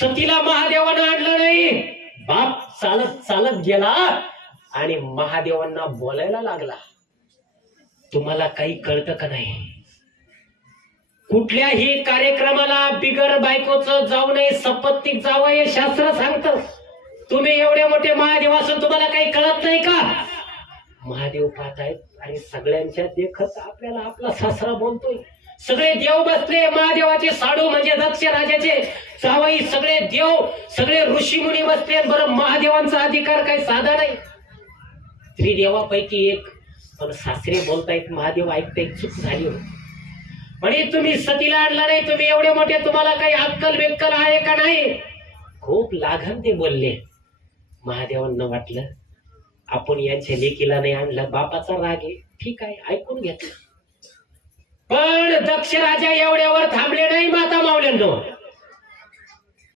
सतीला महादेवानं आणलं नाही. बाप चालत चालत गेला आणि महादेवांना बोलायला लागला. तुम्हाला काही कळतं का नाही? कुठल्याही कार्यक्रमाला बिगर बायकोचं जाऊ नये, सपत्नीक जावं हे शास्त्र सांगतं. तुम्ही एवढे मोठे महादेव असून तुम्हाला काही कळत नाही का? महादेव पाहतायत आणि सगळ्यांच्या देखत आपल्याला आपला सासरा बोलतोय. सगळे देव बसले, महादेवाचे साडू म्हणजे दक्ष राजाचे जावई, सगळे देव, सगळे ऋषी मुनी बसले. बरं, महादेवांचा अधिकार काही साधा नाही, त्रिदेवापैकी एक. पण सासरे बोलतायत, महादेव ऐकतायत, चूक झाली हो. म्हणे तुम्ही सतीला आणला नाही, तुम्ही एवढे मोठे, तुम्हाला काही अक्कल बिक्कल आहे का नाही? खूप लाघन ते बोलले. महादेवांना वाटलं आपण यांच्या लेकीला नाही आणलं, बापाचा राग आहे, ठीक आहे, ऐकून घेतलं. पण दक्ष राजा एवढ्यावर थांबले नाही. माता मावल्यांनो,